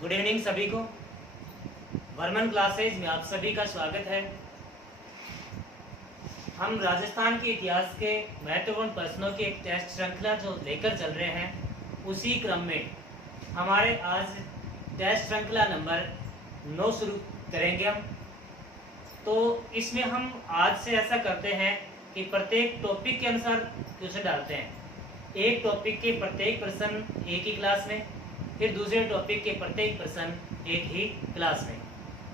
Good evening सभी को। Varman classes में आप सभी का स्वागत है। हम राजस्थान के इतिहास के महत्वपूर्ण प्रश्नों की एक टेस्ट श्रृंखला जो लेकर चल रहे हैं, उसी क्रम में हमारे आज टेस्ट श्रृंखला नंबर 9 शुरू करेंगे हम। तो इसमें हम आज से ऐसा करते हैं कि प्रत्येक टॉपिक के अनुसार क्वेश्चन डालते हैं। एक टॉपिक के प्रत्येक प्रश्न एक ही क्लास में, फिर दूसरे टॉपिक के प्रत्येक प्रश्न एक ही क्लास में।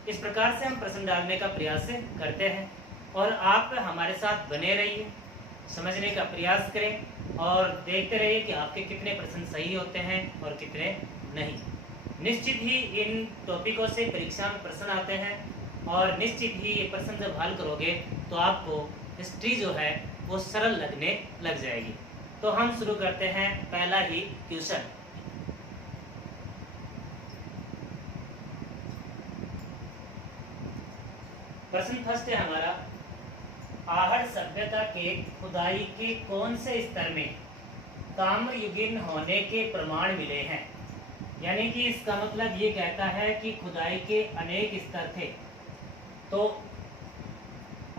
इस प्रकार से हम प्रश्न डालने का प्रयास करते हैं और आप हमारे साथ बने रहिए, समझने का प्रयास करें और देखते रहिए कि आपके कितने प्रश्न सही होते हैं और कितने नहीं। निश्चित ही इन टॉपिकों से परीक्षा में प्रश्न आते हैं और निश्चित ही ये प्रश्न जब हल करोगे तो आपको हिस्ट्री जो है वो सरल लगने लग जाएगी। तो हम शुरू करते हैं पहला ही क्वेश्चन। प्रश्न फर्स्ट है हमारा, आहड़ सभ्यता के खुदाई के कौन से स्तर में ताम्रयुगीन होने के प्रमाण मिले हैं। यानी कि इसका मतलब ये कहता है कि खुदाई के अनेक स्तर थे। तो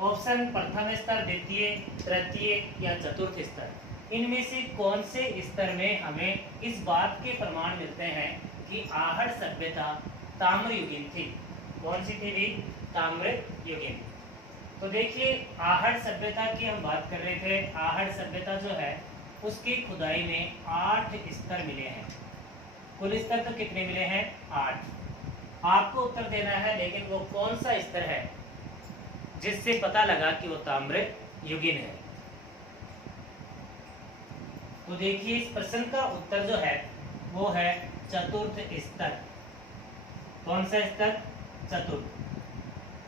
ऑप्शन प्रथम स्तर, द्वितीय, तृतीय या चतुर्थ स्तर, इनमें से कौन से स्तर में हमें इस बात के प्रमाण मिलते हैं कि आहड़ सभ्यता ताम्रयुगीन थी। कौन सी थी भी? ताम्रयुगीन। तो देखिए, आहड़ सभ्यता की हम बात कर रहे थे। आहड़ सभ्यता जो है उसकी खुदाई में 8 स्तर मिले हैं। कुल स्तर तो कितने मिले हैं? 8। आपको उत्तर देना है, लेकिन वो कौन सा स्तर है जिससे पता लगा कि वो ताम्रयुगीन है। तो देखिए, इस प्रश्न का उत्तर जो है वो है चतुर्थ स्तर। कौन सा स्तर? चतुर्थ।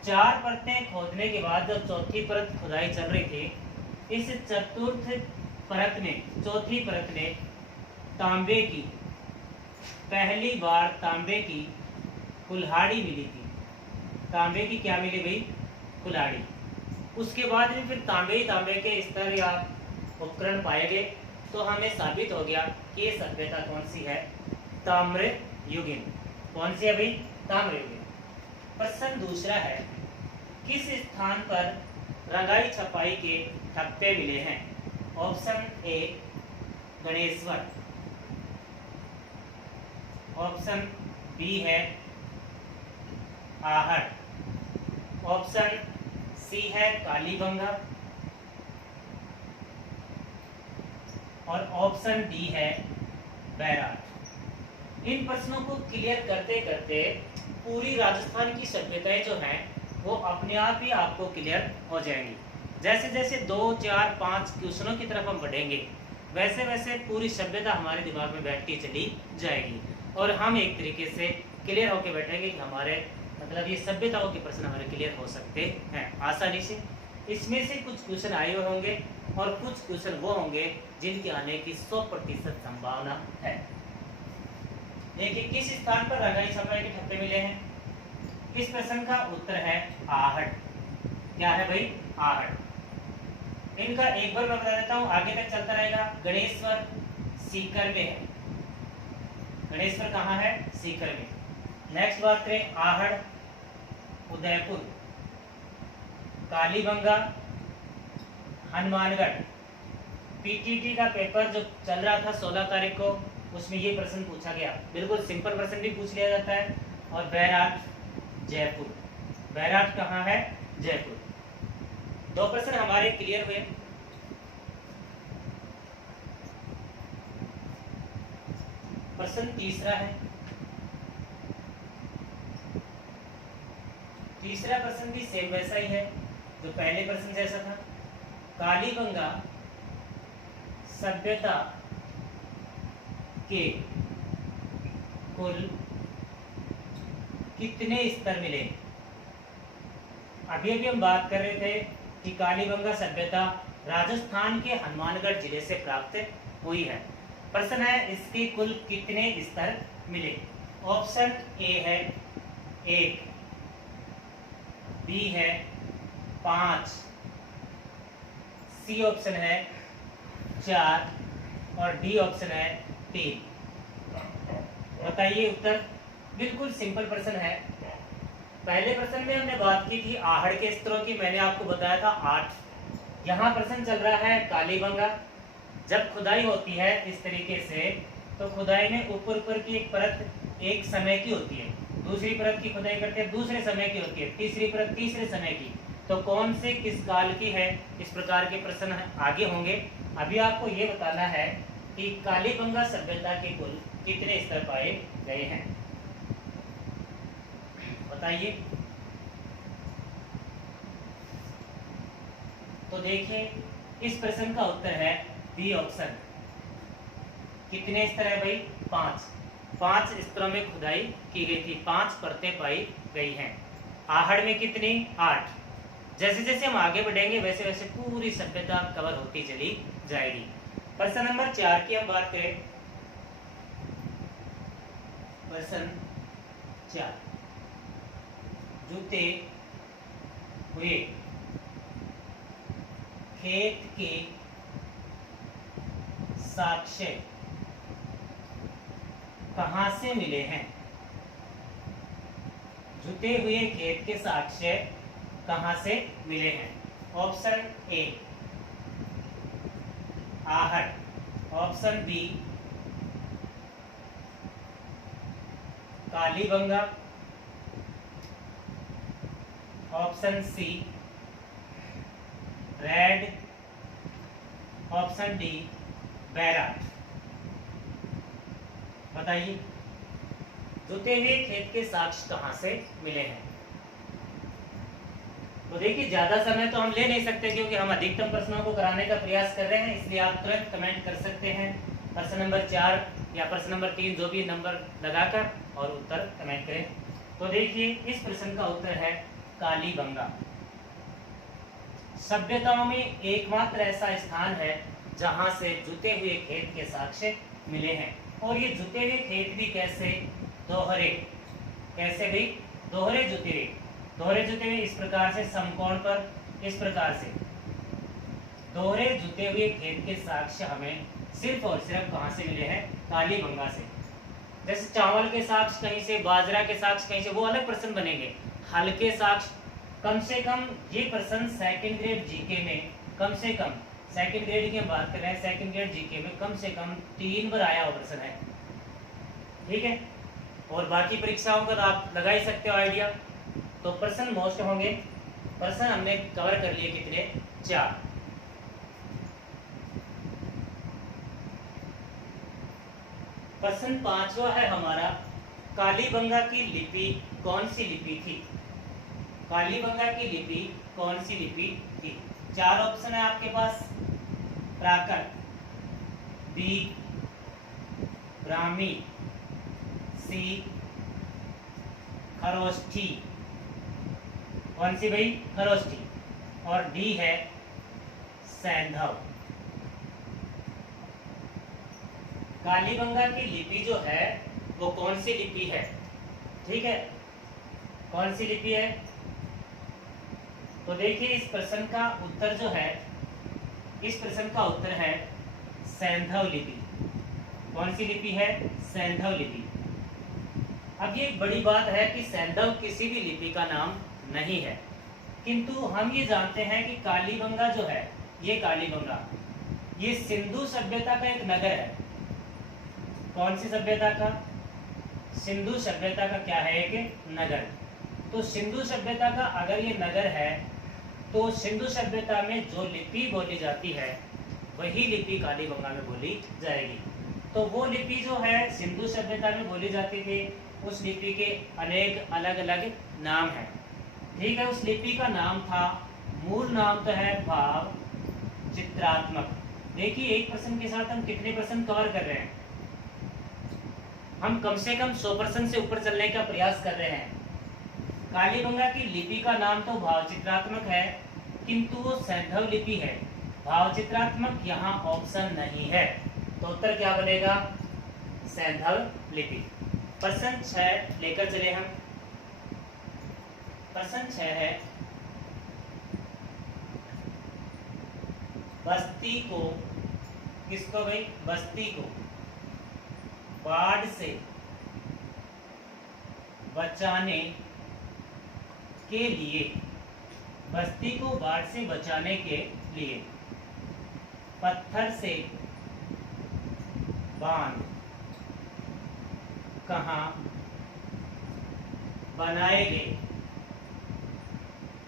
4 परतें खोदने के बाद जब चौथी परत खुदाई चल रही थी, इस चतुर्थ परत में, चौथी परत में तांबे की, पहली बार तांबे की कुल्हाड़ी मिली थी। तांबे की क्या मिली भाई? कुल्हाड़ी। उसके बाद में फिर तांबे के स्तर या उपकरण पाए गए, तो हमें साबित हो गया कि ये सभ्यता कौन सी है? ताम्रयुगीन। कौन सी है भाई? ताम्रयुगीन। प्रश्न दूसरा है, किस स्थान पर रंगाई छपाई के ठप्पे मिले हैं? Option a Ganeshwar, option b है आहड़, ऑप्शन सी है कालीबंगा और ऑप्शन डी है बैराट। इन प्रश्नों को क्लियर करते करते पूरी राजस्थान की सभ्यताएं जो हैं वो अपने आप ही आपको क्लियर हो जाएंगी। जैसे जैसे 2, 4, 5 क्वेश्चनों की तरफ हम बढ़ेंगे, वैसे वैसे पूरी सभ्यता हमारे दिमाग में बैठती चली जाएगी और हम एक तरीके से क्लियर होकर बैठेंगे कि हमारे मतलब ये सभ्यताओं के प्रश्न हमारे क्लियर हो सकते हैं आसानी से। इसमें से कुछ क्वेश्चन आए हुए होंगे और कुछ क्वेश्चन वो होंगे जिनके आने की 100% संभावना है। देखिए, किस स्थान पर रंगाई छपाई के ठप्पे मिले हैं? इस प्रश्न का उत्तर है आहड़। क्या है भाई? आहड़। इनका एक बार मैं बता देता हूं, आगे तक चलता रहेगा। गणेश्वर सीकर में है। गणेश्वर कहाँ है? सीकर में। नेक्स्ट बात करें, आहड़ उदयपुर, कालीबंगा हनुमानगढ़। पीटीटी का पेपर जो चल रहा था 16 तारीख को, उसमें ये प्रश्न पूछा गया। बिल्कुल सिंपल प्रश्न भी पूछ लिया जाता है। और बैराट जयपुर। बैराट कहाँ है? जयपुर। 2 प्रश्न हमारे क्लियर हुए। प्रश्न तीसरा है। तीसरा प्रश्न भी सेम वैसा ही है जो पहले प्रश्न जैसा था। कालीबंगा सभ्यता के कुल कितने स्तर मिले? अभी अभी हम बात कर रहे थे कि कालीबंगा सभ्यता राजस्थान के हनुमानगढ़ जिले से प्राप्त हुई है। प्रश्न है, इसके कुल कितने स्तर मिले? ऑप्शन ए है 1, बी है 5, सी ऑप्शन है 4 और डी ऑप्शन है 3। बताइए उत्तर। बिल्कुल सिंपल प्रश्न है। पहले प्रश्न में हमने बात की थी आहड़ के स्तरों की, मैंने आपको बताया था 8। यहाँ प्रश्न चल रहा है कालीबंगा। जब खुदाई होती है इस तरीके से, तो खुदाई में ऊपर ऊपर की एक परत एक समय की होती है, दूसरी परत की खुदाई करते हैं दूसरे समय की होती है, तीसरी परत तीसरे समय की। तो कौन से किस काल की है, इस प्रकार के प्रश्न आगे होंगे। अभी आपको ये बताना है कि कालीबंगा सभ्यता के कुल कितने स्तर पाए गए हैं, बताइए। तो देखिए इस प्रश्न का उत्तर है बी ऑप्शन। कितने स्तर है भाई? 5 स्तरों में खुदाई की गई थी, 5 परतें पाई गई हैं। आहड़ में कितनी? 8। जैसे जैसे हम आगे बढ़ेंगे वैसे वैसे पूरी सभ्यता कवर होती चली जाएगी। प्रश्न नंबर 4 की हम बात करें। प्रश्न 4, जुते हुए खेत के साक्ष्य कहां से मिले हैं? जुते हुए खेत के साक्ष्य कहां से मिले हैं? Option a Ahar, option b Kalibanga, option c Rairh, option d Bairat. बताइए जुते हुए खेत के साक्ष्य कहां से मिले हैं? तो देखिए ज्यादा समय तो हम ले नहीं सकते क्योंकि हम अधिकतम प्रश्नों को कराने का प्रयास कर रहे हैं, इसलिए आप तुरंत कमेंट कर सकते हैं प्रश्न नंबर 4 या प्रश्न नंबर 3 जो भी नंबर लगाकर और उत्तर कमेंट करें। तो देखिए इस प्रश्न का उत्तर है कालीबंगा। सभ्यताओं में एकमात्र ऐसा स्थान है जहां से जुते हुए खेत के साक्ष्य मिले हैं। और ये जुते हुए खेत भी कैसे? दोहरे। कैसे भी? दोहरे जुते हुए। दोहरे जुते हुए इस प्रकार से समकोण पर, इस प्रकार से दोहरे जुते हुए खेत के साक्ष्य हमें सिर्फ और सिर्फ कहां से मिले हैं? कालीबंगा से। जैसे चावल के साक्ष्य कहीं से, बाजरा के साक्ष्य कहीं से, वो अलग प्रश्न बनेंगे। हल के साक्ष्य कम से कम ये प्रश्न सेकंड ग्रेड जीके में, कम से कम सेकंड ग्रेड की हम बात कर रहे हैं, सेकंड ग्रेड जीके में कम से कम 3 बार आया हुआ प्रश्न है, ठीक है। और बाकी परीक्षाओं का तो आप लगा ही सकते हो आइडिया। तो प्रश्न मोस्ट होंगे, प्रश्न हमने कवर कर लिए कितने? 4। प्रश्न 5वां है हमारा, कालीबंगा की लिपि कौन सी लिपि थी? कालीबंगा की लिपि कौन सी लिपि थी? 4 ऑप्शन है आपके पास। प्राकृत, बी ब्राह्मी, सी खरोष्ठी, कौन सी भाई? खरोष्ठी, और डी है सैंधव। कालीबंगा की लिपि जो है वो कौन सी लिपि है? ठीक है, कौन सी लिपि है? तो देखिए इस प्रश्न का उत्तर जो है, इस प्रश्न का उत्तर है सैंधव लिपि। कौन सी लिपि है? सैंधव लिपि। अब ये एक बड़ी बात है कि सैंधव किसी भी लिपि का नाम नहीं है, किंतु हम ये जानते हैं कि कालीबंगा जो है, ये कालीबंगा, ये सिंधु सभ्यता का एक नगर है। कौन सी सभ्यता का? सिंधु सभ्यता का क्या है? एक नगर। तो सिंधु सभ्यता का अगर ये नगर है तो सिंधु सभ्यता में जो लिपि बोली जाती है वही लिपि कालीबंगा में बोली जाएगी। तो वो लिपि जो है सिंधु सभ्यता में बोली जाती थी, उस लिपि के अनेक अलग अलग नाम हैं, ठीक है। उस लिपि का नाम था, मूल नाम तो है भाव चित्रात्मक। देखिए एक प्रश्न के साथ हम कितने प्रश्न कवर कर रहे हैं? हम कम से कम 100% से ऊपर चलने का प्रयास कर रहे हैं। कालीबंगा की लिपि का नाम तो भावचित्रात्मक है, किंतु वो सैंधव लिपि है। भावचित्रात्मक यहाँ ऑप्शन नहीं है, तो उत्तर क्या बनेगा? सैंधव लिपि। प्रश्न 6 लेकर चले हम। प्रश्न 6 है, बस्ती को, किसको भाई? बस्ती को बाढ़ से बचाने के लिए, बस्ती को बाढ़ से बचाने के लिए पत्थर से बांध कहाँ बनाए गए?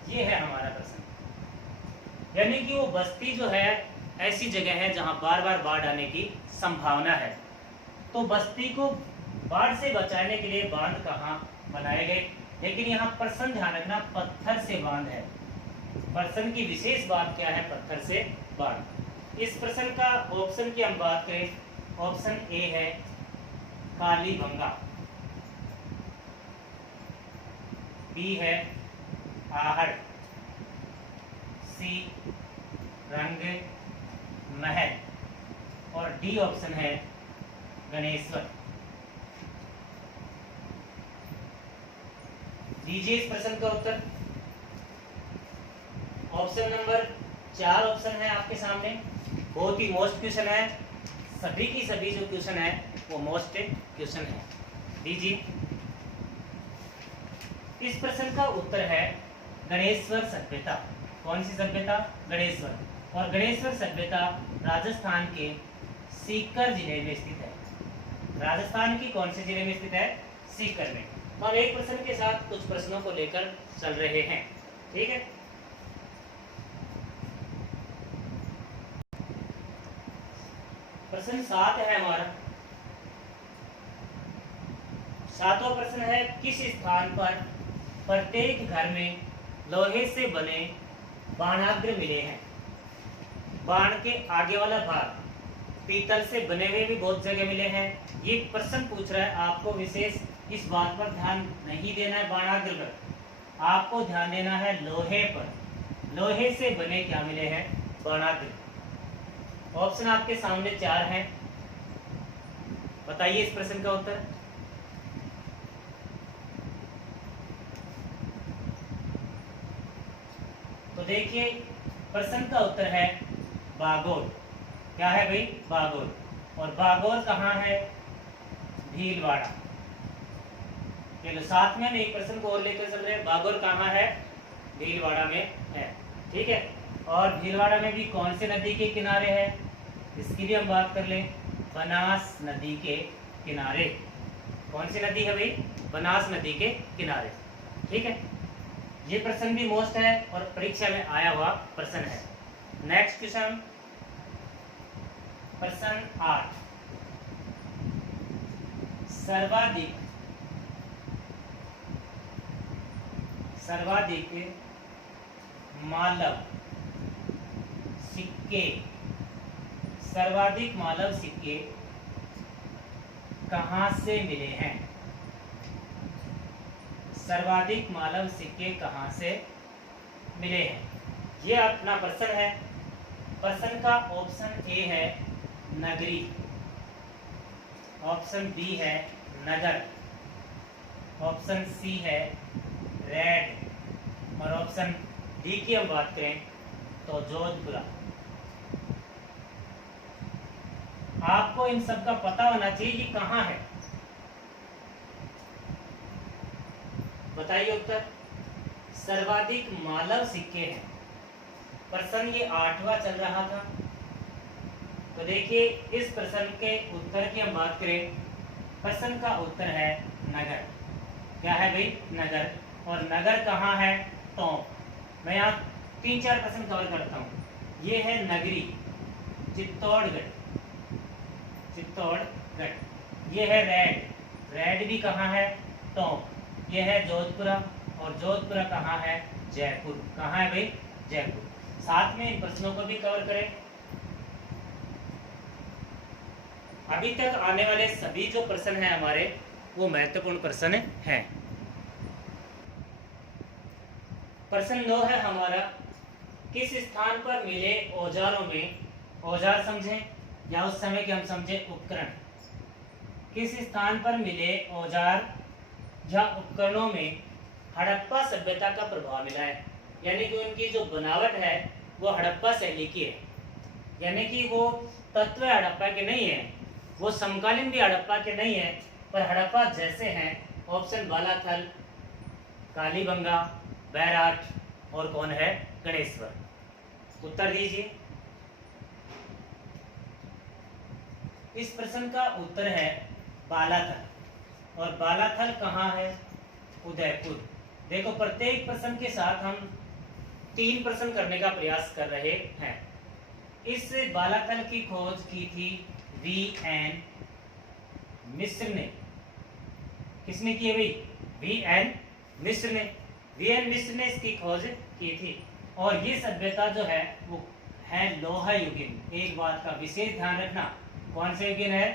ये है हमारा प्रश्न। यानी कि वो बस्ती जो है ऐसी जगह है जहां बार बार बाढ़ आने की संभावना है, तो बस्ती को बाढ़ से बचाने के लिए बांध कहाँ बनाए गए? लेकिन यहाँ प्रश्न ध्यान रखना, पत्थर से बांध है। प्रश्न की विशेष बात क्या है? पत्थर से बांध। इस प्रश्न का ऑप्शन की हम बात करें, ऑप्शन ए है कालीबंगा, बी है आहड़, सी रंग महल और डी ऑप्शन है गणेश्वर। दीजिए इस प्रश्न का उत्तर। ऑप्शन नंबर 4 ऑप्शन है आपके सामने, बहुत ही मोस्ट क्वेश्चन है, सभी की सभी जो क्वेश्चन है वो मोस्ट क्वेश्चन है। दीजिए इस प्रश्न का उत्तर है गणेश्वर सभ्यता। कौन सी सभ्यता? गणेश्वर। और गणेश्वर सभ्यता राजस्थान के सीकर जिले में स्थित है। राजस्थान की कौन से जिले में स्थित है? सीकर में। तो हम एक प्रश्न के साथ कुछ प्रश्नों को लेकर चल रहे हैं, ठीक है। प्रश्न 7 है हमारा। 7वां प्रश्न है, किस स्थान पर प्रत्येक घर में लोहे से बने बाणाग्र मिले हैं? बाण के आगे वाला भाग पीतल से बने हुए भी बहुत जगह मिले हैं। ये प्रश्न पूछ रहा है, आपको विशेष इस बात पर ध्यान नहीं देना है बाणाग्र पर, आपको ध्यान देना है लोहे पर। लोहे से बने क्या मिले हैं? बाणाग्र। ऑप्शन आपके सामने 4 हैं, बताइए इस प्रश्न का उत्तर। तो देखिए प्रश्न का उत्तर है बागोर। क्या है भाई? बागोर। और बागोर कहाँ है? भीलवाड़ा। चलो साथ में एक प्रश्न को और लेकर चल रहे हैं। बागोर कहाँ है? भीलवाड़ा में है, ठीक है। और भीलवाड़ा में भी कौन से नदी के किनारे है? इसकी भी हम बात कर लें, बनास नदी के किनारे। कौन सी नदी है भाई? बनास नदी के किनारे, ठीक है। ये प्रश्न भी मोस्ट है और परीक्षा में आया हुआ प्रश्न है। नेक्स्ट क्वेश्चन, प्रश्न 8, सर्वाधिक मालव सिक्के, सर्वाधिक मालव सिक्के कहाँ से मिले हैं? सर्वाधिक मालव सिक्के कहाँ से मिले हैं? ये अपना प्रश्न है। प्रश्न का ऑप्शन ए है नगरी, ऑप्शन बी है नगर, ऑप्शन सी है रेड और ऑप्शन डी की हम बात करें तो जोधपुरा। आपको इन सब का पता होना चाहिए कि कहाँ है। बताइए उत्तर। सर्वाधिक मालव सिक्के हैं। प्रश्न ये 8वां चल रहा था। तो देखिए इस प्रश्न के उत्तर की हम बात करें, प्रश्न का उत्तर है नगर। क्या है भाई? नगर। और नगर कहाँ है? टोंक। मैं यहाँ 3-4 प्रश्न कवर करता हूँ। ये है नगरी, चित्तौड़गढ़, चित्तौड़गढ़। ये है रेड, रेड भी कहाँ है? टोंक। ये है जोधपुरा और जोधपुरा कहाँ है? जयपुर। कहाँ है भाई? जयपुर। साथ में इन प्रश्नों को भी कवर करें। अभी तक आने वाले सभी जो प्रश्न हैं हमारे वो महत्वपूर्ण प्रश्न हैं। प्रश्न 9 है हमारा, किस स्थान पर मिले औजारों में, औजार समझें या उस समय के हम समझे उपकरण, किस स्थान पर मिले औजार या उपकरणों में हड़प्पा सभ्यता का प्रभाव मिला है? यानी कि उनकी जो बनावट है वो हड़प्पा शैली की है, यानी कि वो तत्व हड़प्पा के नहीं है, वो समकालीन भी हड़प्पा के नहीं है, पर हड़प्पा जैसे हैं ऑप्शन बालाथल, कालीबंगा, बैराट और कौन है, गणेश्वर। उत्तर दीजिए। इस प्रश्न का उत्तर है बालाथल। और बालाथल कहाँ है, उदयपुर। देखो प्रत्येक प्रश्न के साथ हम 3 प्रश्न करने का प्रयास कर रहे हैं। इस बालाथल की खोज की थी वी.एन. मिश्र ने। किसने की है भाई, वी.एन. मिश्र ने। वी.एन. मिश्र ने इसकी खोज की थी। और ये सभ्यता जो है वो है लोहा युगीन। एक बात का विशेष ध्यान रखना, कौन से युगीन है,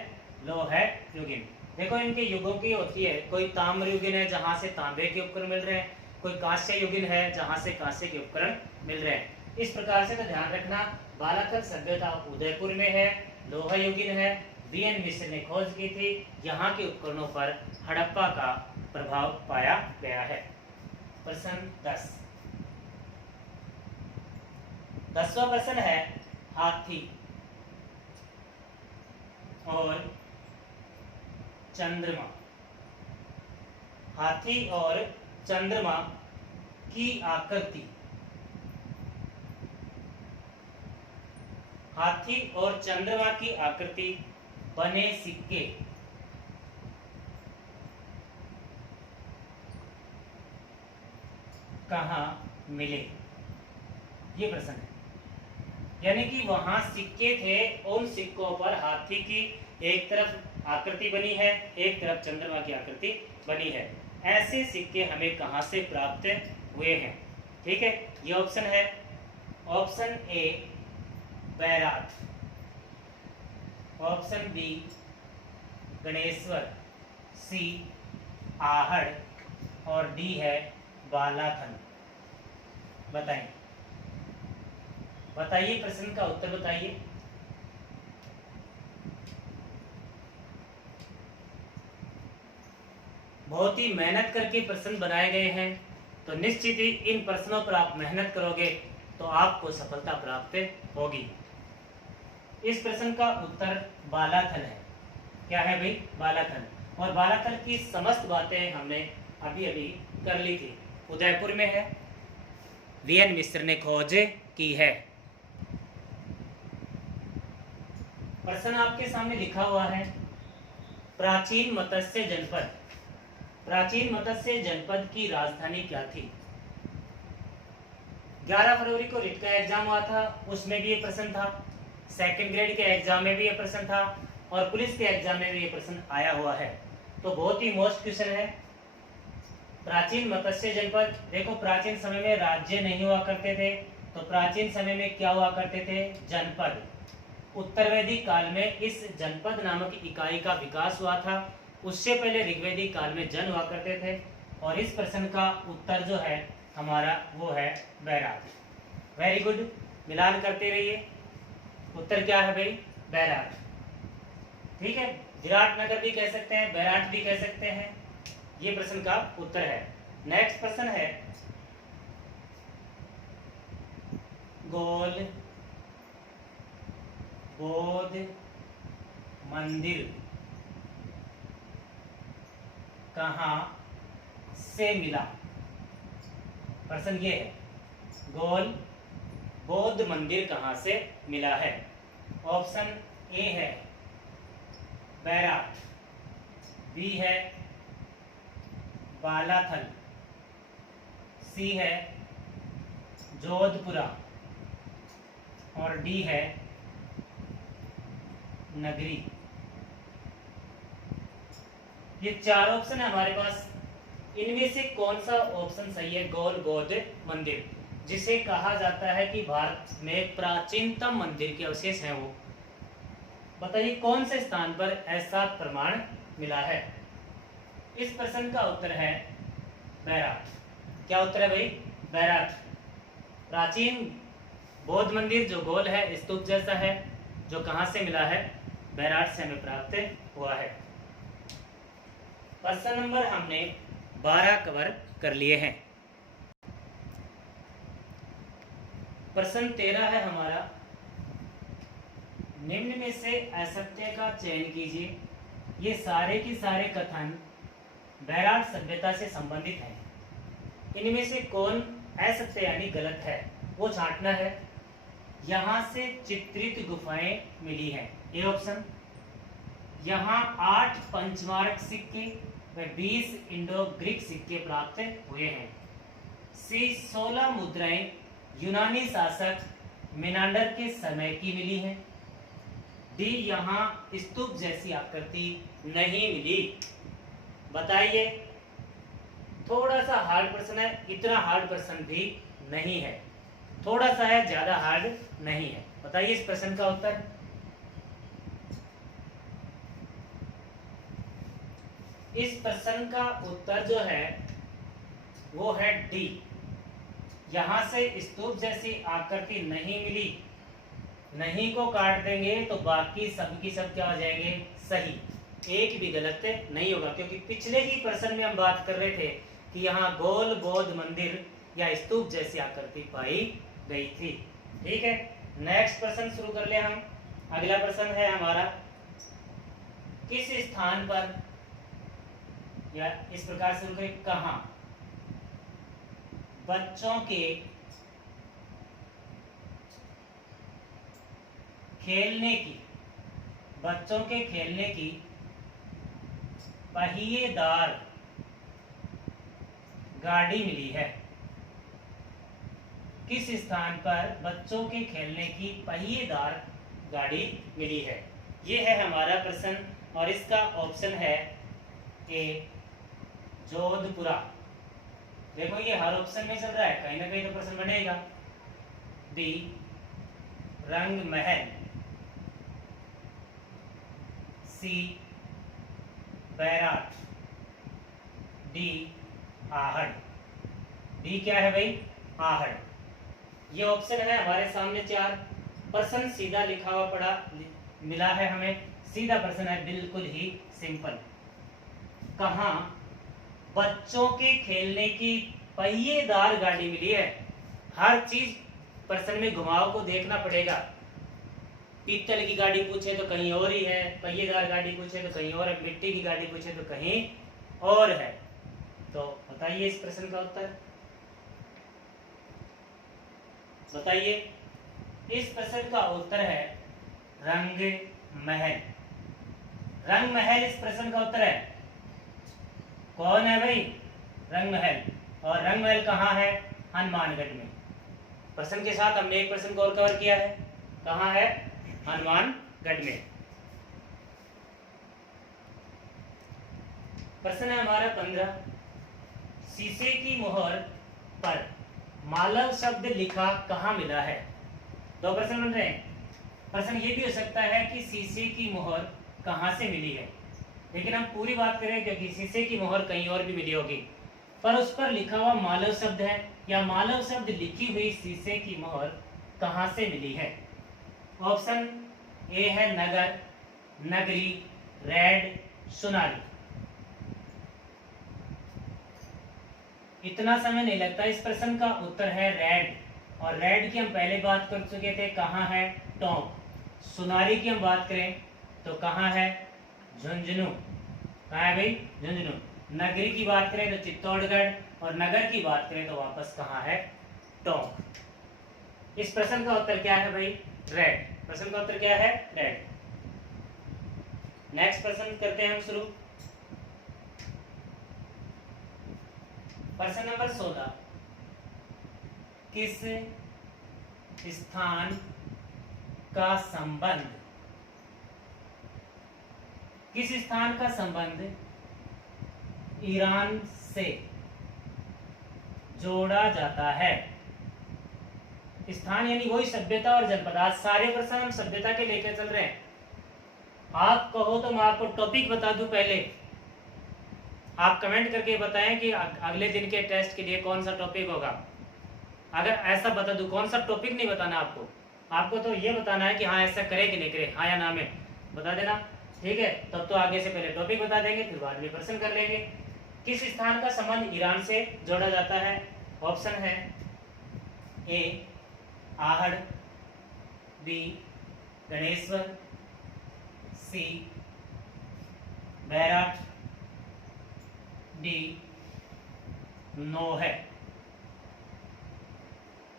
लोहा युगीन। देखो इनके युगों की होती है, कोई ताम्र युगीन है जहां से तांबे के उपकरण मिल रहे हैं, कोई कांस्य युगीन है जहां से कांस्य के उपकरण मिल रहे हैं। इस प्रकार से तो ध्यान रखना, बालाथल सभ्यता उदयपुर में है, लोहा युगीन है, वी.एन. मिश्र ने खोज की थी, यहाँ के उपकरणों पर हड़प्पा का प्रभाव पाया गया है। प्रश्न 10। 10वां प्रश्न है हाथी और चंद्रमा। हाथी और चंद्रमा की आकृति, हाथी और चंद्रमा की आकृति बने सिक्के कहाँ मिले, ये प्रश्न है। यानी कि वहां सिक्के थे, उन सिक्कों पर हाथी की एक तरफ आकृति बनी है, एक तरफ चंद्रमा की आकृति बनी है। ऐसे सिक्के हमें कहां से प्राप्त हुए हैं, ठीक है। ये ऑप्शन है, option A Bairat, option B Ganeshwar, C Ahar और डी है बालाथल। बताएं, बताइए, प्रश्न का उत्तर बताइए। बहुत ही मेहनत करके प्रश्न बनाए गए हैं, तो निश्चित ही इन प्रश्नों पर आप मेहनत करोगे तो आपको सफलता प्राप्त होगी। इस प्रश्न का उत्तर बालाथल है। क्या है भाई, बालाथल। और बालाथल की समस्त बातें हमने अभी अभी कर ली थी। उदयपुर में है, वी.एन. मिश्र ने खोज की है। प्रश्न आपके सामने लिखा हुआ है, प्राचीन मत्स्य जनपद, प्राचीन मत्स्य जनपद की राजधानी क्या थी। 11 फरवरी को रिट का एग्जाम हुआ था, उसमें भी ये प्रश्न था, सेकंड ग्रेड के एग्जाम में भी ये प्रश्न था, और पुलिस के एग्जाम में भी ये प्रश्न आया हुआ है। तो बहुत ही मोस्ट क्वेश्चन है। प्राचीन मत्स्य जनपद, देखो प्राचीन समय में राज्य नहीं हुआ करते थे, तो प्राचीन समय में क्या हुआ करते थे, जनपद। उत्तरवैदिक काल में इस जनपद नामक इकाई का विकास हुआ था। उससे पहले ऋग्वैदिक काल में जन हुआ करते थे। और इस प्रश्न का उत्तर जो है हमारा वो है बैराट। वेरी गुड, मिलान करते रहिए। उत्तर क्या है भाई, बैराट। ठीक है, विराटनगर भी कह सकते हैं, बैराट भी कह सकते हैं। ये प्रश्न का उत्तर है। नेक्स्ट प्रश्न है, गोल बौद्ध मंदिर कहां से मिला। प्रश्न ये है, गोल बौद्ध मंदिर कहां से मिला है। ऑप्शन ए है बैराट, बी है बालाथल, सी है जोधपुरा और डी है नगरी। ये 4 ऑप्शन है हमारे पास। इनमें से कौन सा ऑप्शन सही है, गोल बौद्ध मंदिर, जिसे कहा जाता है कि भारत में प्राचीनतम मंदिर के अवशेष हैं, वो बताइए कौन से स्थान पर ऐसा प्रमाण मिला है। इस प्रश्न का उत्तर है बैराट। क्या उत्तर है भाई, बैराट। प्राचीन बौद्ध मंदिर जो गोल है, स्तूप जैसा है, जो कहां से मिला है, बैराट से हमें प्राप्त हुआ है। प्रश्न नंबर हमने 12 कवर कर लिए हैं। प्रश्न 13 है हमारा, निम्न में से असत्य का चयन कीजिए। ये सारे के सारे कथन बैराट सभ्यता से संबंधित हैं। इनमें से कौन असत्य यानी गलत है वो छांटना है। यहाँ से चित्रित गुफाएं मिली हैं, ये ऑप्शन। यहाँ 8 पंचमार्क सिक्के व 20 इंडो ग्रीक सिक्के प्राप्त हुए हैं। सी 16 मुद्राएं यूनानी शासक मेनांडर के समय की मिली हैं। डी यहाँ स्तूप जैसी आकृति नहीं मिली। बताइए, थोड़ा सा हार्ड प्रश्न है, इतना हार्ड प्रश्न भी नहीं है, थोड़ा सा है, ज्यादा हार्ड नहीं है। बताइए इस प्रश्न का उत्तर। इस प्रश्न का उत्तर जो है वो है डी। यहां से स्तूप जैसी आकृति नहीं मिली। नहीं को काट देंगे तो बाकी सब की सब क्या हो जाएंगे, सही। एक भी गलत नहीं होगा, क्योंकि पिछले ही प्रश्न में हम बात कर रहे थे कि यहाँ गोल बौद्ध मंदिर या स्तूप जैसी आकृति पाई गई थी। ठीक है, नेक्स्ट प्रश्न शुरू कर ले हम। अगला प्रश्न है हमारा, किस स्थान पर, या इस प्रकार शुरू करें, कहां बच्चों के खेलने की पहिएदार गाड़ी मिली है। किस स्थान पर बच्चों के खेलने की पहिएदार गाड़ी मिली है, ये है हमारा प्रश्न। और इसका ऑप्शन है ए जोधपुरा। देखो ये हर ऑप्शन में चल रहा है, कहीं ना कहीं तो प्रश्न बनेगा। बी रंग महल, सी बैराट, डी आहड़। डी क्या है भाई, आहड़। ये ऑप्शन है हमारे सामने 4। प्रश्न सीधा लिखा हुआ पड़ा मिला है हमें, सीधा प्रश्न है, बिल्कुल ही सिंपल। कहां बच्चों के खेलने की पहिएदार गाड़ी मिली है। हर चीज प्रश्न में घुमाव को देखना पड़ेगा। पीतल की गाड़ी पूछे तो कहीं और ही है, पहिएदार गाड़ी पूछे तो कहीं और है, मिट्टी की गाड़ी पूछे तो कहीं और है। तो बताइए इस प्रश्न का उत्तर। बताइए, इस प्रश्न का उत्तर है रंग महल। रंग महल इस प्रश्न का उत्तर है। कौन है भाई, रंग महल। और रंग महल कहाँ है, हनुमानगढ़ में। प्रश्न के साथ हमने एक प्रश्न को और कवर किया है, कहाँ है, हनुमानगढ़ में। प्रश्न है हमारा 15, शीशे की मोहर पर मालव शब्द लिखा कहाँ मिला है। दो प्रश्न बन रहे हैं। प्रश्न ये भी हो सकता है कि शीशे की मोहर कहाँ से मिली है, लेकिन हम पूरी बात करें क्योंकि शीशे की मोहर कहीं और भी मिली होगी, पर उस पर लिखा हुआ मालव शब्द है, या मालव शब्द लिखी हुई शीशे की मोहर कहाँ से मिली है। ऑप्शन ए है नगर, नगरी, रेड, सुनारी। इतना समय नहीं लगता, इस प्रश्न का उत्तर है रेड। और रेड की हम पहले बात कर चुके थे, कहाँ है, टोंक। सुनारी की हम बात करें तो कहाँ है, झुंझुनू। कहाँ है भाई, झुंझुनू। नगरी की बात करें तो चित्तौड़गढ़, और नगर की बात करें तो वापस कहाँ है, टोंक। इस प्रश्न का उत्तर क्या है भाई, रेड। प्रश्न का उत्तर क्या है, रेड। नेक्स्ट प्रश्न करते हैं हम शुरू। प्रश्न नंबर 16, किस स्थान का संबंध, किस स्थान का संबंध ईरान से जोड़ा जाता है। स्थान यानी वही सभ्यता और जनपद। आज सारे प्रश्न हम सभ्यता के लेकर चल रहे हैं। आप कहो तो मैं आपको टॉपिक बता दूं पहले, आप कमेंट करके बताएं कि अगले दिन के टेस्ट के लिए कौन सा टॉपिक होगा। अगर ऐसा बता दूं, कौन सा टॉपिक नहीं बताना आपको, आपको तो ये बताना है कि हाँ ऐसा करे कि नहीं करे, हाँ या ना में बता देना। ठीक है, तब तो आगे से पहले टॉपिक बता देंगे, फिर बाद में प्रश्न कर लेंगे। किस स्थान का संबंध ईरान से जोड़ा जाता है। ऑप्शन है ए आहड़, बी गणेश्वर, सी बैराट, डी नो है।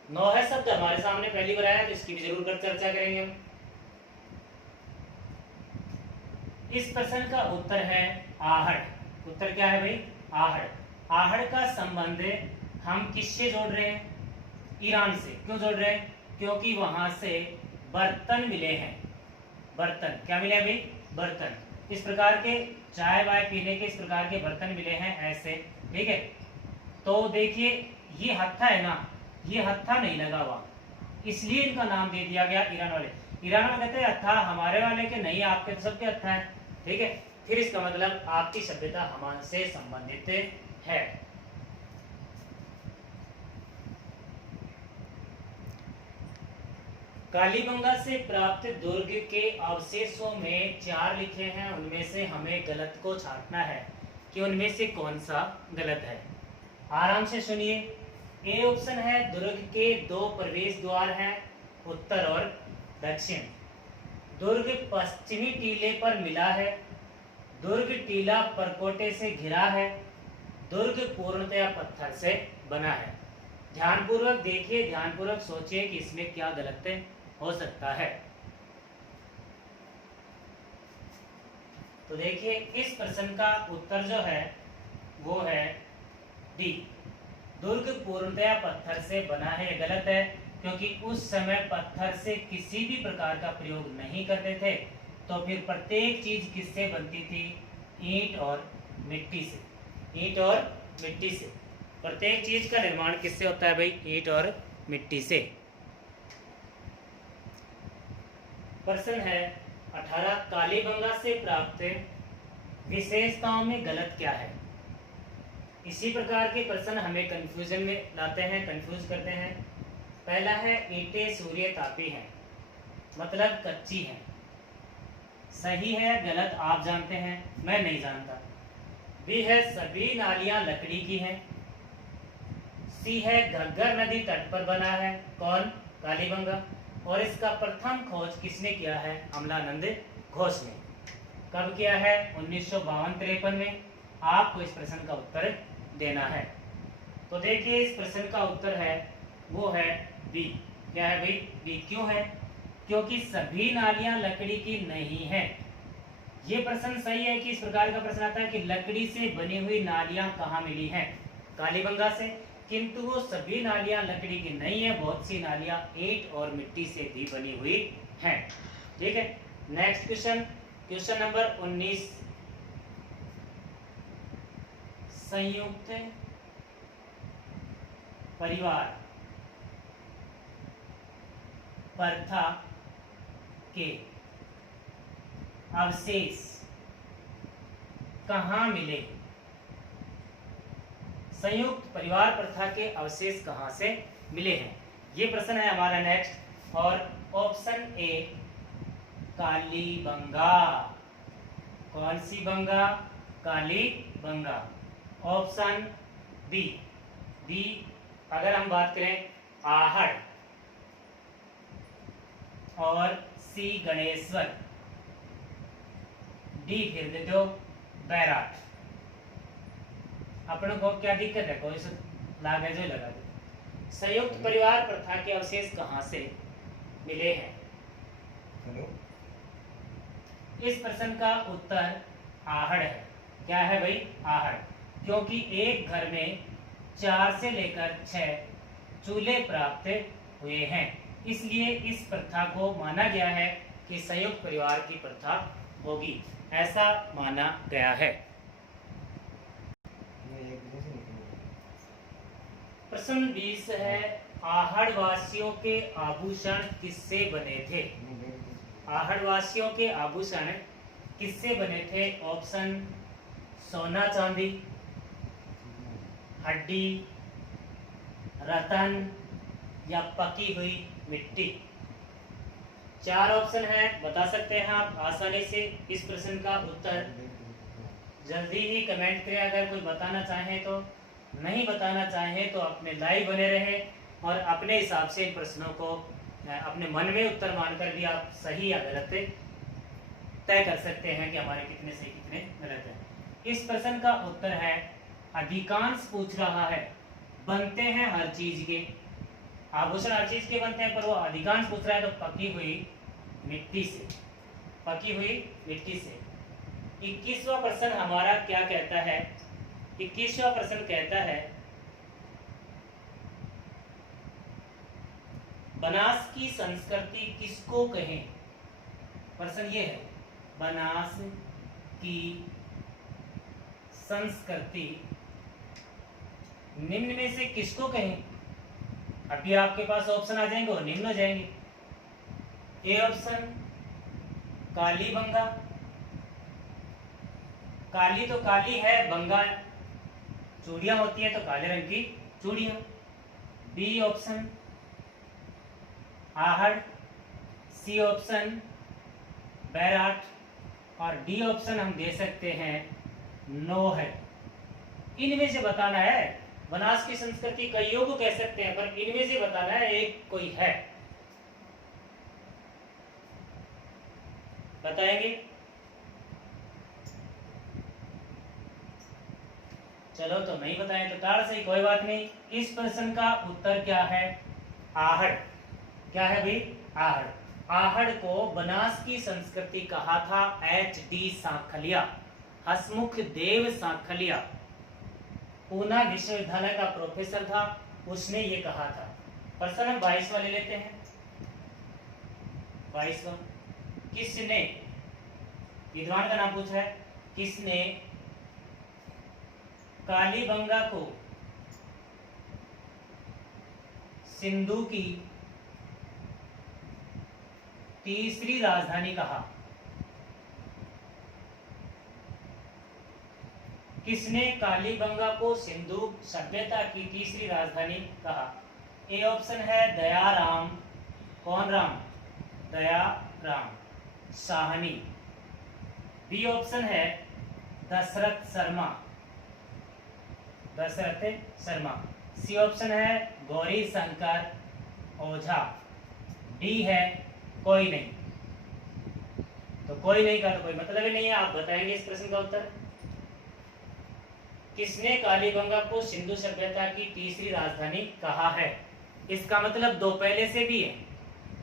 नो है शब्द हमारे सामने पहली बार आया तो इसकी भी जरूर कर चर्चा करेंगे हम। इस प्रश्न का उत्तर है आहड़। उत्तर क्या है भाई? आहड़। आहड़ का संबंध हम किससे जोड़ रहे हैं? ईरान से। क्यों जोड़ रहे हैं? क्योंकि वहां से बर्तन मिले हैं। बर्तन क्या मिले भाई? बर्तन। इस प्रकार के चाय वाय पीने के इस प्रकार के बर्तन मिले हैं ऐसे, ठीक है। तो देखिए ये हत्था है ना, ये हत्था नहीं लगा हुआ, इसलिए इनका नाम दे दिया गया ईरान वाले। ईरान वाले कहते हैं हत्था, हमारे वाले के नहीं, आपके तो सबके हत्था है, ठीक है। फिर इसका मतलब आपकी सभ्यता हमसे संबंधित है। कालीबंगा से प्राप्त दुर्ग के अवशेषों में 4 लिखे हैं, उनमें से हमें गलत को छांटना है कि उनमें से कौन सा गलत है। आराम से सुनिए। ए ऑप्शन है दुर्ग के 2 प्रवेश द्वार हैं, उत्तर और दक्षिण। दुर्ग पश्चिमी टीले पर मिला है। दुर्ग टीला परकोटे से घिरा है। दुर्ग पूर्णतया पत्थर से बना है। ध्यानपूर्वक देखिए, ध्यानपूर्वक सोचिए कि इसमें क्या गलत हो सकता है। तो देखिए इस प्रश्न का उत्तर जो है वो है डी, दुर्ग पूर्णतया पत्थर से बना है। ये गलत है क्योंकि उस समय पत्थर से किसी भी प्रकार का प्रयोग नहीं करते थे। तो फिर प्रत्येक चीज किससे बनती थी? ईंट और मिट्टी से। ईंट और मिट्टी से प्रत्येक चीज का निर्माण किससे होता है भाई? ईंट और मिट्टी से। प्रश्न है 18, कालीबंगा से प्राप्त विशेषताओं में गलत क्या है? इसी प्रकार के प्रश्न हमें कंफ्यूजन में लाते हैं, कंफ्यूज करते हैं। पहला है ईंटें सूर्य तापी हैं, मतलब कच्ची हैं। सही है गलत आप जानते हैं, मैं नहीं जानता। बी है सभी नालियां लकड़ी की हैं। सी है घग्गर नदी तट पर बना है। कौन? कालीबंगा। और इसका प्रथम खोज किसने किया है? अमलानंद घोष ने। कब किया है? 1952-53 में। आपको इस प्रश्न का उत्तर देना है। तो देखिए इस प्रश्न का उत्तर है वो है बी। क्या है भाई? बी। क्यों है? क्योंकि सभी नालियां लकड़ी की नहीं है। ये प्रश्न सही है कि इस प्रकार का प्रश्न आता है कि लकड़ी से बनी हुई नालियां कहाँ मिली हैं? कालीबंगा से। किंतु वो सभी नालियां लकड़ी की नहीं है, बहुत सी नालियां ईंट और मिट्टी से भी बनी हुई हैं। ठीक है। नेक्स्ट क्वेश्चन, क्वेश्चन नंबर 19, संयुक्त परिवार प्रथा के अवशेष कहाँ मिले? संयुक्त परिवार प्रथा के अवशेष कहाँ से मिले हैं? ये प्रश्न है हमारा नेक्स्ट। और ऑप्शन ए कालीबंगा। कौन सी Banga? Kalibanga. Option b, b अगर हम बात करें आहड़, और सी गणेश्वर, डी फिर दे दो बैराट। अपनों को क्या दिक्कत है? कोई लागे जो लगा दे। संयुक्त परिवार प्रथा के अवशेष कहाँ से मिले हैं? हेलो। इस प्रश्न का उत्तर आहड़ है। क्या है भाई? आहड़। क्योंकि एक घर में 4 से लेकर 6 चूल्हे प्राप्त हुए हैं, इसलिए इस प्रथा को माना गया है कि संयुक्त परिवार की प्रथा होगी, ऐसा माना गया है। प्रश्न 20 है, आहड़ वासियों के आभूषण किससे बने थे? आहड़ वासियों के आभूषण किससे बने थे? ऑप्शन सोना चांदी, हड्डी, रतन या पकी हुई मिट्टी। 4 ऑप्शन है, बता सकते हैं आप आसानी से इस प्रश्न का उत्तर। जल्दी ही कमेंट करें अगर कोई बताना चाहे तो, नहीं बताना चाहे तो अपने लाइव बने रहें और अपने हिसाब से इन प्रश्नों को अपने मन में उत्तर मानकर भी आप सही या गलत तय कर सकते हैं कि हमारे कितने सही कितने गलत हैं। इस प्रश्न का उत्तर है अधिकांश पूछ रहा है। बनते हैं हर चीज के, आभूषण हर चीज के बनते हैं, पर वो अधिकांश पूछ रहा है तो पकी हुई मिट्टी से, पकी हुई मिट्टी से। 21वां प्रश्न हमारा क्या कहता है? 21वां प्रश्न कहता है बनास की संस्कृति किसको कहें? प्रश्न ये है, बनास की संस्कृति निम्न में से किसको कहें? अभी आपके पास ऑप्शन आ जाएंगे और निम्न हो जाएंगे। ए ऑप्शन कालीबंगा, काली तो काली है, बंगा चूड़ियां होती है तो काले रंग की चूड़ियां। B option Ahar, c option Bairat और डी ऑप्शन हम दे सकते हैं नो है। इनमें से बताना है। बनास की संस्कृति कईयों को कह सकते हैं, पर इनमें से बताना है एक कोई है। बताएंगे? चलो तो नहीं बताएं तो ताड़ सही, कोई बात नहीं। इस प्रश्न का उत्तर क्या है? आहड़। क्या है भाई? आहड़। आहड़ को बनास की संस्कृति कहा था H.D. सांखलिया, हसमुख देव सांखलिया, पूना विश्वविद्यालय का प्रोफेसर था, उसने ये कहा था। प्रश्न हम 22वां ले लेते हैं। 22वां, किसने, विद्वान का नाम पूछा है, किसने कालीबंगा को सिंधु की तीसरी राजधानी कहा? किसने कालीबंगा को सिंधु सभ्यता की तीसरी राजधानी कहा? ए ऑप्शन है दयाराम, कौन राम? दयाराम साहनी। बी ऑप्शन है दशरथ शर्मा, दशरथ शर्मा। सी ऑप्शन है गौरी शंकर ओझा। डी है कोई नहीं। तो कोई नहीं का तो कोई मतलब ही नहीं है, आप बताएंगे इस प्रश्न का उत्तर। किसने कालीबंगा को सिंधु सभ्यता की तीसरी राजधानी कहा है? इसका मतलब दो पहले से भी है।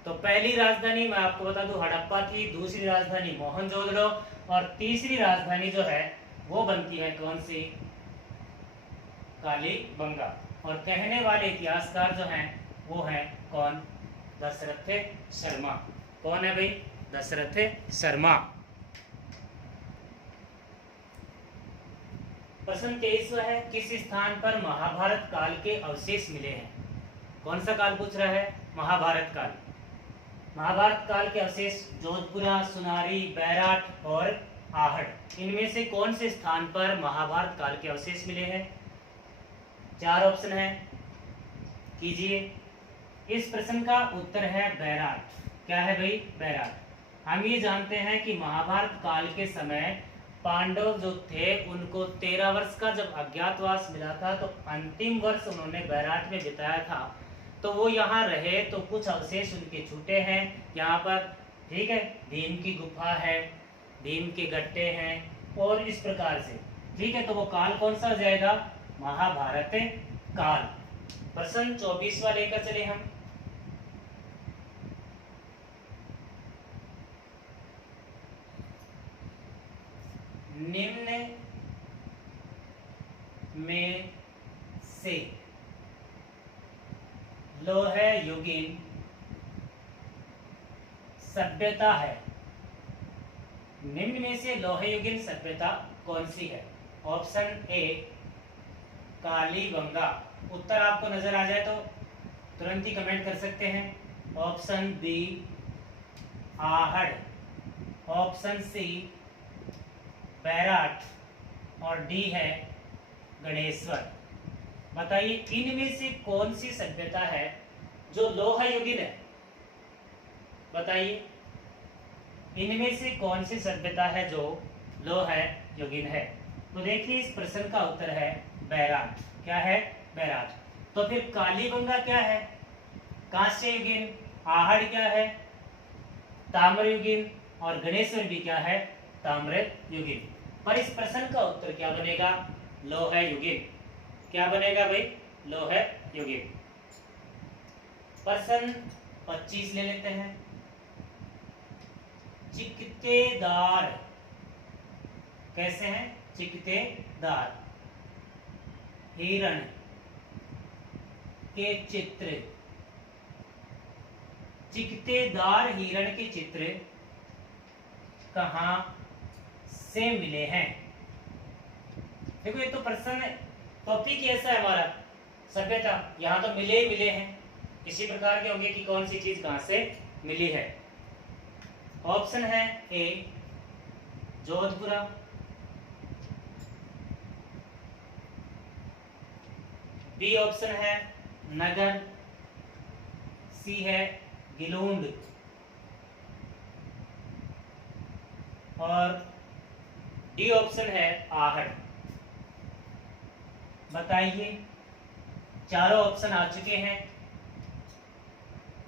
तो पहली राजधानी मैं आपको बता दूं हड़प्पा थी, दूसरी राजधानी मोहनजोदड़ो और तीसरी राजधानी जो है वो बनती है कौन सी? कालीबंगा। और कहने वाले इतिहासकार जो हैं वो हैं कौन? दशरथ शर्मा। कौन है भाई? दशरथ शर्मा। प्रश्न 23वां है, किस स्थान पर महाभारत काल के अवशेष मिले हैं? कौन सा काल पूछ रहा है? महाभारत काल। महाभारत काल के अवशेष जोधपुरा, सुनारी, बैराट और आहड़, इनमें से कौन से स्थान पर महाभारत काल के अवशेष मिले हैं? 4 ऑप्शन है, कीजिए। इस प्रश्न का उत्तर है बैराट। क्या है भाई? बैराट। हम ये जानते हैं कि महाभारत काल के समय पांडव जो थे उनको 13 वर्ष का जब अज्ञातवास मिला था तो अंतिम वर्ष उन्होंने बैराट में बिताया था, तो वो यहाँ रहे तो कुछ अवशेष उनके छूटे हैं यहाँ पर। ठीक है, भीम की गुफा है, भीम के गट्टे हैं और इस प्रकार से। ठीक है, तो वो काल कौन सा हो जाएगा? महाभारत काल। प्रश्न 24वां लेकर चले हम। निम्न में से लोह युगीन सभ्यता है, निम्न में से लोह युगीन सभ्यता कौन सी है? Option a Kalibangan. उत्तर आपको नजर आ जाए तो तुरंत ही कमेंट कर सकते हैं। Option b Ahar, option c Bairat और डी है गणेश्वर। बताइए इनमें से कौन सी सभ्यता है जो लोह युगीन है? बताइए इनमें से कौन सी सभ्यता है जो लोह युगीन है? तो देखिए इस प्रश्न का उत्तर है बैराट। क्या है? बैराट। तो फिर कालीबंगा क्या है? कांस्य युगीन। आहड़ क्या है? ताम्र युगीन। और गणेश्वर भी क्या है? ताम्र युगीन। पर इस प्रश्न का उत्तर क्या बनेगा? लोह युगिन। क्या बनेगा भाई? लोह युगिन। प्रश्न 25 ले लेते हैं। चिकतेदार कैसे हैं? चिकतेदार हिरण के चित्र, चिकतेदार हिरण के चित्र कहां से मिले हैं? देखो ये तो प्रश्न टॉपिक ऐसा है हमारा सभ्यता, यहां तो मिले ही मिले हैं, इसी प्रकार के होंगे कि कौन सी चीज कहां से मिली है। ऑप्शन है ए जोधपुरा, बी ऑप्शन है नगर, सी है गिलोंड और डी ऑप्शन है आहड़। बताइए, चारों ऑप्शन आ चुके हैं,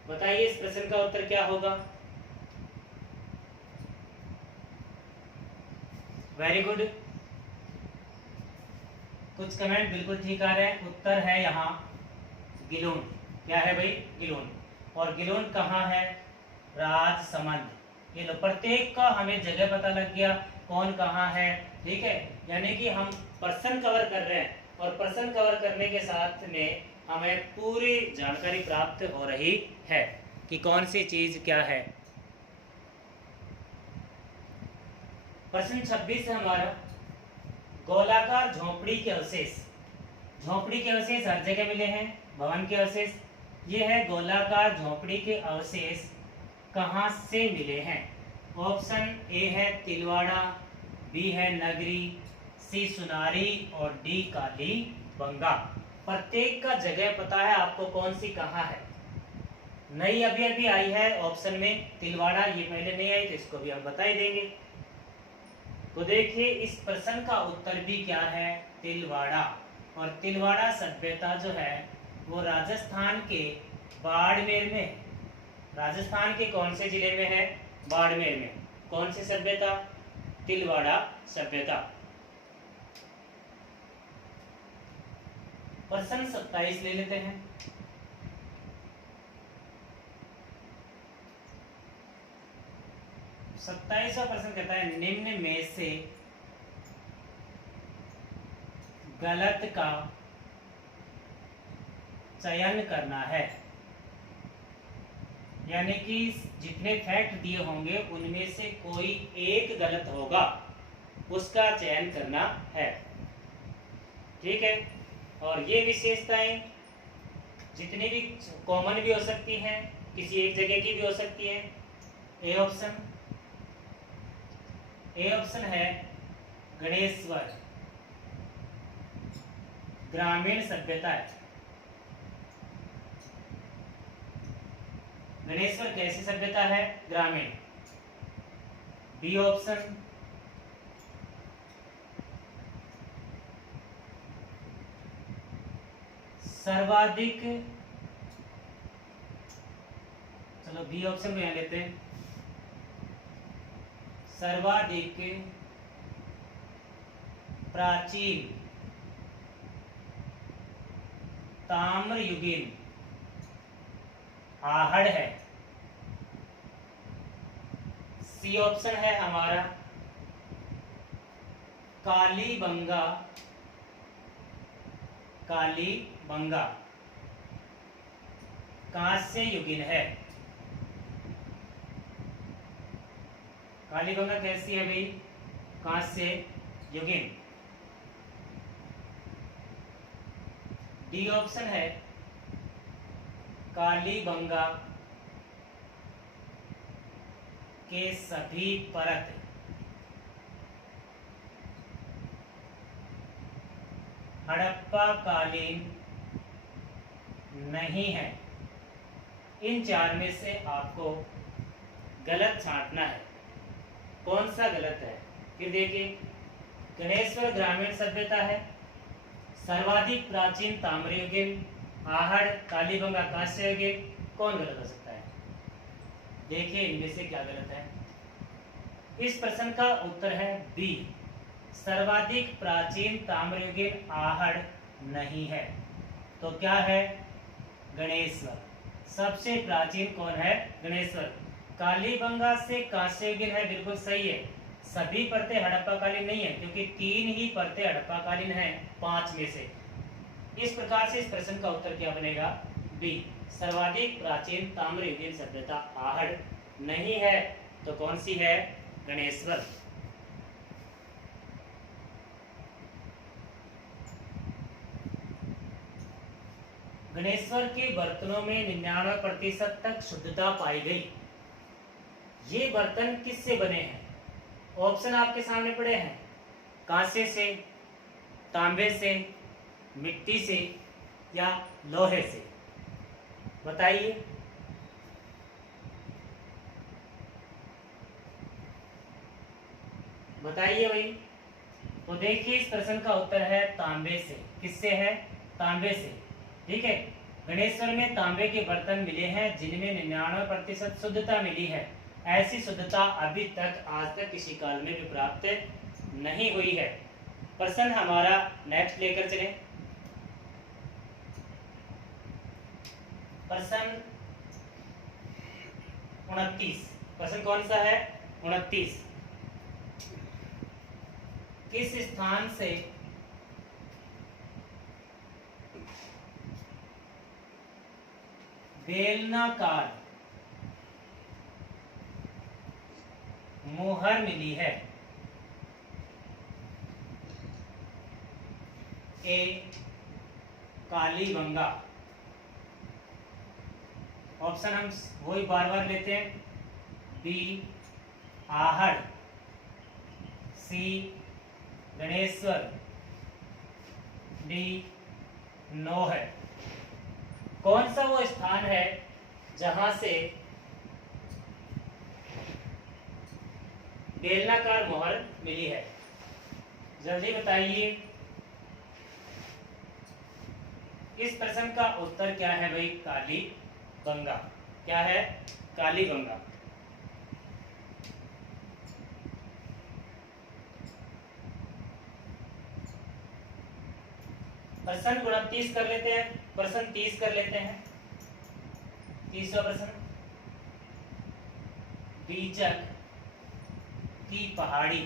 बताइए इस प्रश्न का उत्तर क्या होगा? वेरी गुड, कुछ कमेंट बिल्कुल ठीक आ रहे हैं। उत्तर है यहाँ गिलोंड। क्या है भाई? गिलोंड। और गिलोंड कहाँ है? राजसमंद। ये लो, प्रत्येक का हमें जगह पता लग गया कौन कहाँ है। ठीक है, यानी कि हम प्रश्न कवर कर रहे हैं और प्रश्न कवर करने के साथ में हमें पूरी जानकारी प्राप्त हो रही है कि कौन सी चीज क्या है। प्रश्न 26 है हमारा, गोलाकार झोपड़ी के अवशेष। झोपड़ी के अवशेष हर जगह मिले हैं, भवन के अवशेष। ये है गोलाकार झोपड़ी के अवशेष कहाँ से मिले हैं? ऑप्शन ए है तिलवाड़ा, बी है नगरी, सी सुनारी और डी काली बंगा। प्रत्येक का जगह पता है आपको कौन सी कहाँ है। नई अभी अभी आई है ऑप्शन में तिलवाड़ा, ये पहले नहीं आई तो इसको भी हम बता ही देंगे। तो देखिए इस प्रश्न का उत्तर भी क्या है? तिलवाड़ा। और तिलवाड़ा सभ्यता जो है वो राजस्थान के बाड़मेर में, राजस्थान के कौन से जिले में है? बाड़मेर में। कौन सी सभ्यता? तिलवाड़ा सभ्यता। प्रश्न 27 ले लेते हैं। सत्ताईसवां प्रश्न कहता है निम्न में से गलत का चयन करना है। यानी कि जितने फैक्ट दिए होंगे उनमें से कोई एक गलत होगा, उसका चयन करना है। ठीक है, और ये विशेषताएं जितनी भी कॉमन भी हो सकती हैं, किसी एक जगह की भी हो सकती है। ए ऑप्शन, ए ऑप्शन है गणेश्वर ग्रामीण सभ्यता है। गणेश्वर कैसी सभ्यता है? ग्रामीण। बी ऑप्शन सर्वाधिक, चलो बी ऑप्शन में यहां लेते हैं, सर्वाधिक प्राचीन ताम्रयुगीन आहड़ है। सी ऑप्शन है हमारा कालीबंगा, कालीबंगा कांस्य युगीन है। कालीबंगा कैसी है भाई? कांस्य युगीन। डी ऑप्शन है कालीबंगा के सभी परत हड़प्पा कालीन नहीं है। इन चार में से आपको गलत छांटना है, कौन सा गलत है। फिर देखिए, गणेश्वर ग्रामीण सभ्यता है, सर्वाधिक प्राचीन ताम्रयुगीन आहड़ कालीबंगा कांस्य युगीन, कौन गलत हो सकता है? देखिए इनमें से क्या गलत है। इस प्रश्न का उत्तर है बी सर्वाधिक प्राचीन ताम्रयुगीन आहड़ नहीं है। तो क्या है? गणेश्वर। सबसे प्राचीन कौन है? गणेश्वर। कालीबंगा से कांस्ययुगीन है, बिल्कुल सही है। सभी परतें हड़प्पाकालीन नहीं है, क्योंकि 3 ही परतें हड़प्पाकालीन हैं 5 में से। इस प्रकार से इस प्रश्न का उत्तर क्या बनेगा? बी, सर्वाधिक प्राचीन ताम्रयुगीन सभ्यता आहड़ नहीं है। तो कौन सी है? गणेश्वर। गणेश्वर के बर्तनों में 99% तक शुद्धता पाई गई। ये बर्तन किससे बने हैं? ऑप्शन आपके सामने पड़े हैं। कांसे से, तांबे से, मिट्टी से या लोहे से। बताइए। बताइए भाई। तो देखिए, इस प्रश्न का उत्तर है तांबे से। किससे है? तांबे से। ठीक है। गणेश्वर में तांबे के बर्तन मिले हैं जिनमें 99% शुद्धता मिली है। ऐसी शुद्धता अभी तक आज तक किसी काल में भी प्राप्त नहीं हुई है। प्रश्न हमारा नेक्स्ट लेकर चले। प्रश्न 29। प्रश्न कौन सा है? 29। किस स्थान से बेलनाकार मोहर मिली है? ए, कालीबंगा। ऑप्शन हम वही बार बार लेते हैं। बी, आहड़। सी, गणेश्वर। डी, नौहर। कौन सा वो स्थान है जहां से बेलनाकार मोहर मिली है? जल्दी बताइए। इस प्रश्न का उत्तर क्या है भाई? कालीबंगा। क्या है? कालीबंगा। प्रश्न 29 कर लेते हैं। प्रश्न 30 कर लेते हैं। 30वां प्रश्न। बीजक की पहाड़ी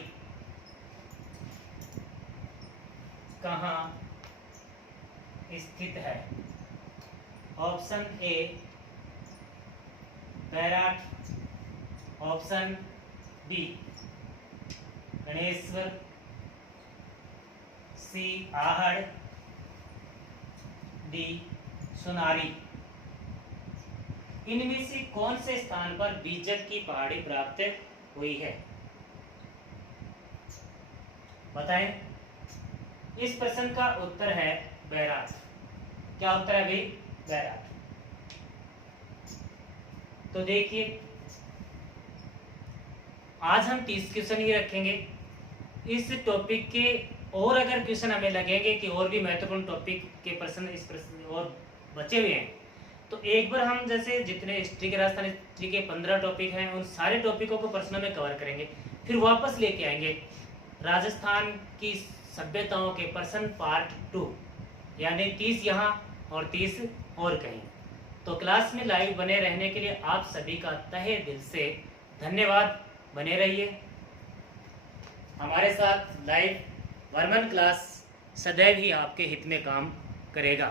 कहाँ स्थित है? Option A, Bairat. Option B, Ganeshwar. C, Ahar. D, Sunari. इनमें से कौन से स्थान पर बीजक की पहाड़ी प्राप्त हुई है? बताएं। इस प्रश्न का उत्तर है बैराट। क्या उत्तर है भाई? बैराट। तो देखिए, आज हम 30 क्वेश्चन ही रखेंगे। इस टॉपिक के और अगर क्वेश्चन हमें लगेंगे कि और भी महत्वपूर्ण टॉपिक के प्रश्न इस प्रश्न और बचे हुए हैं, तो एक बार हम जैसे जितने हिस्ट्री के, राजस्थान हिस्ट्री के 15 टॉपिक हैं, उन सारे टॉपिकों को प्रश्नों में कवर करेंगे। फिर वापस लेके आएंगे राजस्थान की सभ्यताओं के प्रश्न पार्ट 2, यानी 30 यहाँ और 30 और कहीं। तो क्लास में लाइव बने रहने के लिए आप सभी का तहे दिल से धन्यवाद। बने रहिए हमारे साथ। लाइव वर्मन क्लास सदैव ही आपके हित में काम करेगा।